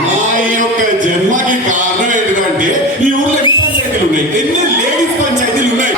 నా యొక్క జన్మకి కారణం ఏంటంటే ఈ ఊళ్ళో ఎన్ని పంచాయతీలు ఉన్నాయి, ఎన్ని లేడీస్ పంచాయతీలు ఉన్నాయి.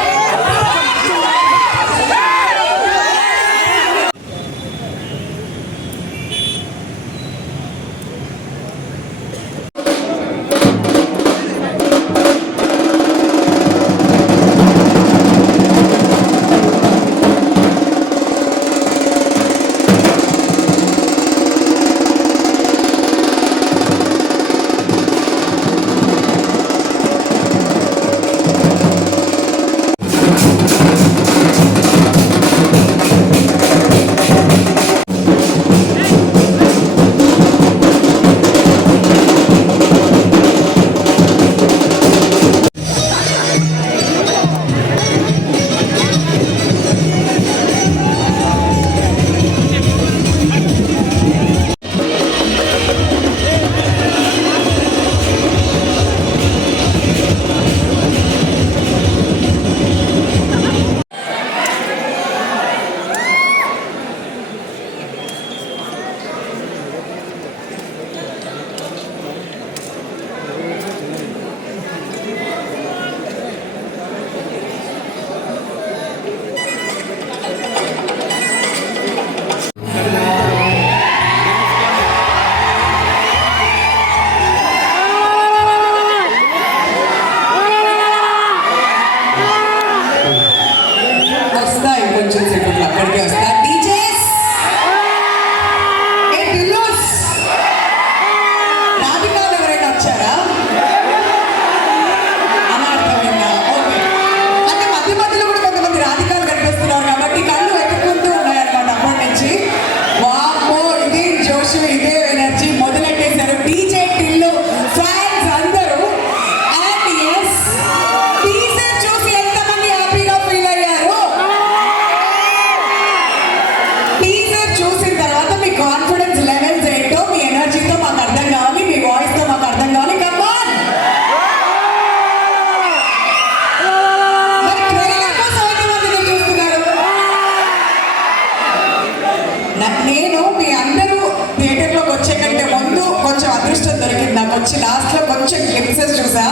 నేను మీ అందరూ థియేటర్లోకి వచ్చే కంటే ముందు కొంచెం అదృష్టం దొరికింది నాకు. వచ్చి లాస్ట్లో కొంచెం గ్లిప్సెస్ చూసా.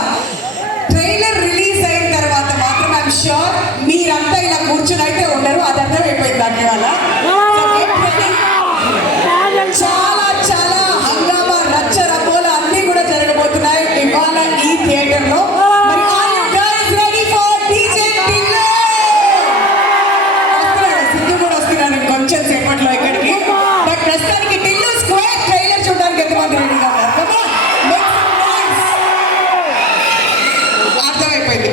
ట్రైలర్ రిలీజ్ అయిన తర్వాత మాత్రం ఐఎమ్ షూర్ మీరంతా ఇలా కూర్చుని అయితే ఉండరు, అది అర్థమైపోయింది దాని వల్ల. చాలా చాలా హంగామా రచ్చ రపోలు అన్నీ కూడా జరగబోతున్నాయి ఇవాళ ఈ థియేటర్లో.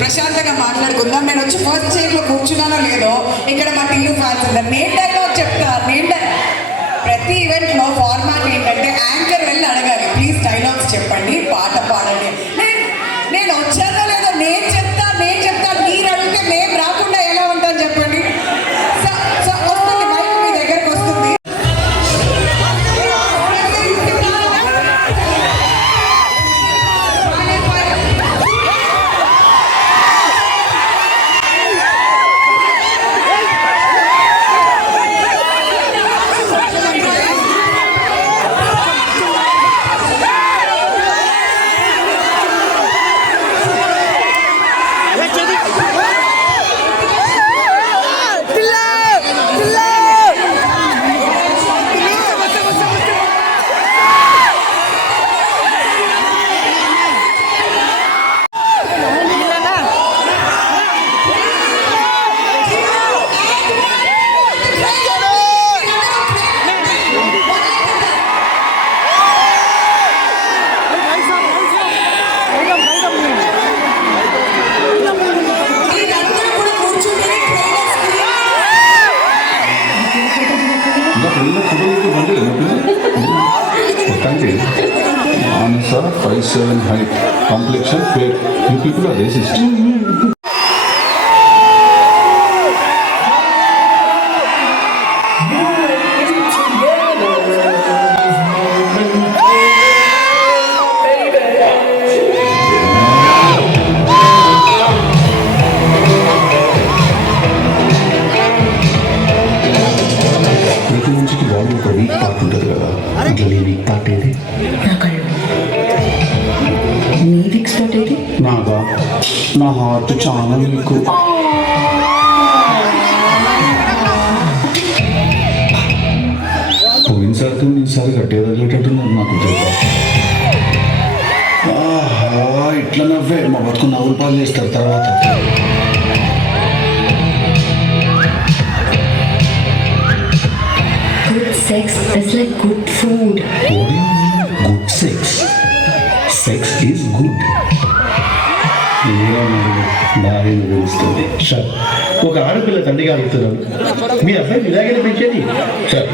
ప్రశాంతంగా మాట్లాడుకుందాం. నేను వచ్చి ఫస్ట్ చైర్లో కూర్చున్నానో లేదో, ఇక్కడ మా టిల్లు ఫ్యాన్స్ ఉన్నారు. నేను డైలాగ్ చెప్తా. ప్రతి ఈవెంట్లో ఫార్మాట్ ఏంటంటే యాంకర్ వెళ్ళి అడగాలి, ప్లీజ్ డైలాగ్స్ చెప్పండి, పాట పాడండి. నేను వచ్చానో లేదో నేను చెప్తా మీరు అడిగితే మేము రాకుండా ఎలా ఉంటాను చెప్పండి. వస్తుంది మైక్ మీ దగ్గరకు వస్తుంది. Answer 5'7" height, complexion fair. You people are racist. ప్రతి మనిషికి బాగుంది. ఒక వీక్ పార్ట్ ఉంటుంది కదా, ఇట్లా నీ వీక్ పార్ట్ ఏది? నా కళ్ళు. నీ వీక్ స్పాట్ ఏది? నాగా నా హార్ట్ చాలా వీక్. పోయినసారితో ఈసారి కట్టేది తగిలేటట్టున్నారు నాకు తెలియదు. ఆహా, ఇట్లా నవ్వే మా బతుకు నవ్వులు పాలు చేస్తారు తర్వాత. Good sex is like good food. Good sex. Sex is good. బాగా తెలుస్తుంది. సార్, ఒక ఆడపిల్ల తండ్రిగా అడుగుతున్నాను, మీ అబ్బాయి ఇలాగైనా పెంచేది? సార్,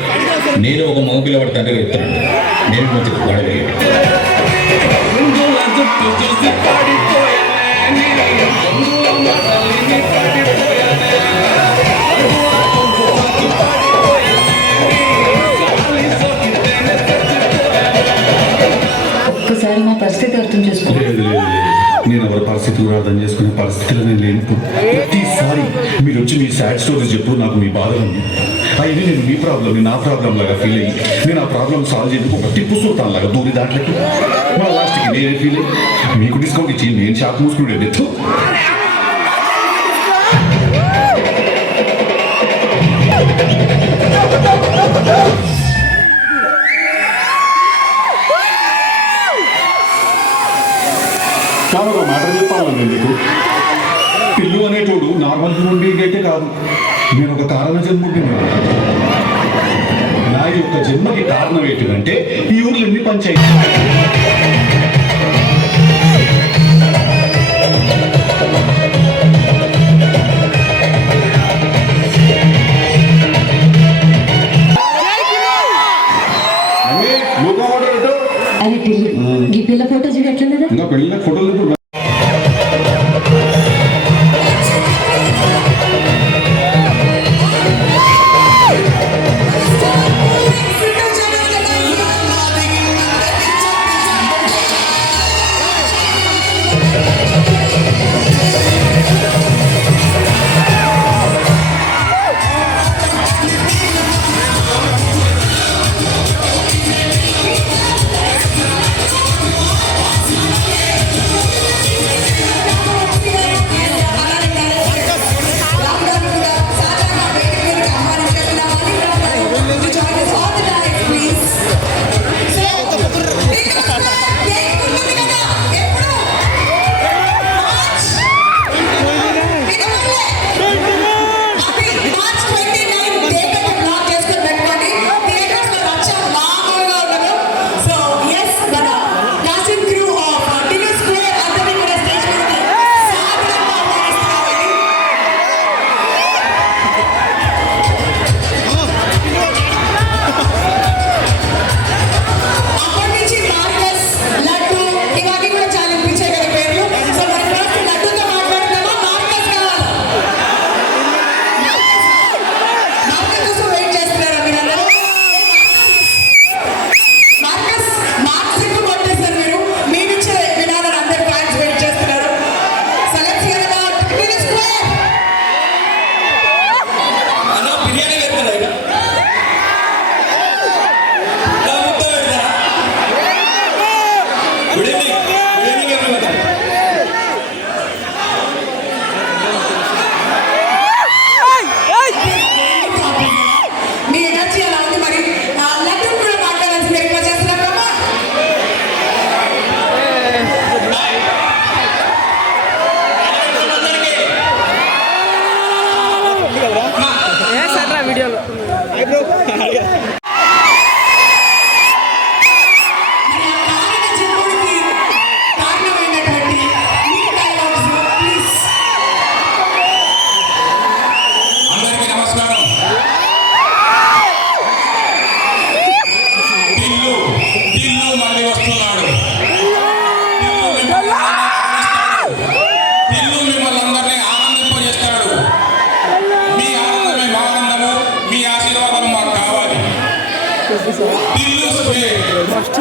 నేను ఒక మగపిల్లవాడి తండ్రిగా చెప్తున్నాను, నేను మంచి వాడగలిగాను. ఒక్కసారి మా పరిస్థితి అర్థం చేసుకో. లేదు లేదు లేదు, నేను ఎవరి పరిస్థితి కూడా అర్థం చేసుకునే పరిస్థితిలో నేను లేను. ప్రతిసారి మీరు వచ్చి మీ సాడ్ స్టోరీస్ చెప్పు, నాకు మీ బాధలు అవి నేను మీ ప్రాబ్లం నా ప్రాబ్లం లాగా ఫీల్ అయ్యి నేను ఆ ప్రాబ్లం సాల్వ్ చేయడానికి ఒక టిప్పు చూస్తాను లాగా దూరి దాంట్లోకి మా లాస్ట్కి నేనే ఫీల్ అయ్యి మీకు డిస్కౌంట్ ఇచ్చి నేను షాప్ మూసుకునే ఎత్తు. కానీ ఒక మాట చెప్పాలండి మీకు, పిల్లు అనేటోడు నార్మల్ హ్యూమన్ బీయింగ్ అయితే కాదు, నేను ఒక కారణ జన్ముడిని. నా యొక్క జన్మకి కారణం ఏంటంటే ఈ ఊర్లో ఎన్ని పంచాయతీ. అరే పిల్లి, ఈ పిల్ల ఫోటో చూడు ఎట్లున్నదా? ఇంకా పెళ్ళి ఫోటోలు ఇప్పుడు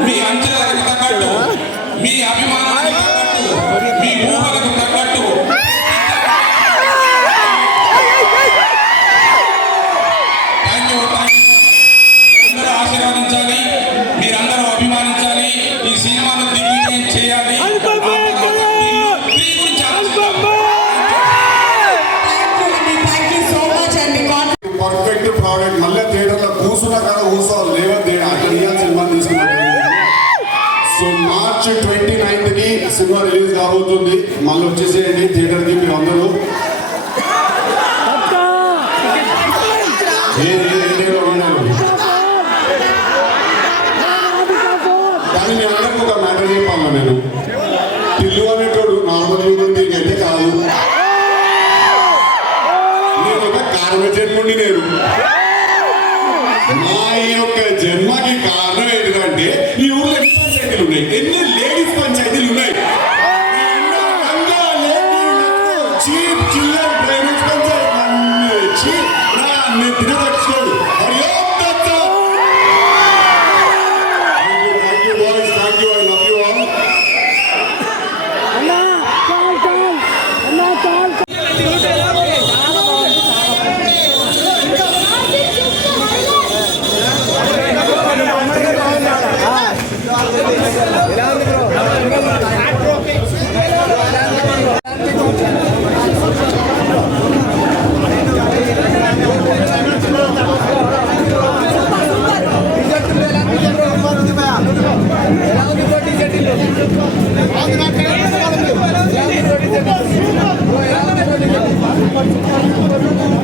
మీ అంచనాలకు తగ్గట్టు, మీ అభిమానాలకు తగ్గట్టు, మీ ఊహలకు తగ్గట్టు థ్యాంక్ యూ అందరూ కాడ కూర్చోవాలి లేవద్దు అక్కడ ఇయ్యాలి సినిమా తీసుకున్నాడు. సో మార్చ్ 29th కి సినిమా రిలీజ్ కాబోతుంది. మళ్ళీ వచ్చేసేయండి థియేటర్ కి మీరు అందరూ. కానీ నేను అందరికి ఒక మ్యాటర్ చెప్పాను. నేను పిల్లు అనేటోడు నార్మల్ హ్యూమన్ బీయింగ్ అయితే కాదు. నేను ఒక కారణ జన్ముండి. నేను మా యొక్క జన్మకి కారణం ఏంటంటే ఈ ఊర్లో ఎన్ని పంచాయతీలు ఉన్నాయి, ఎన్ని లేడీస్ పంచాయతీలు ఉన్నాయి. చీప్ చిల్లర్ డ్రైనేజ్ పంచాయతీ నేను తినదచ్చుకోడు. Thank you boys, thank you, I love you all. ఎలా ఉంది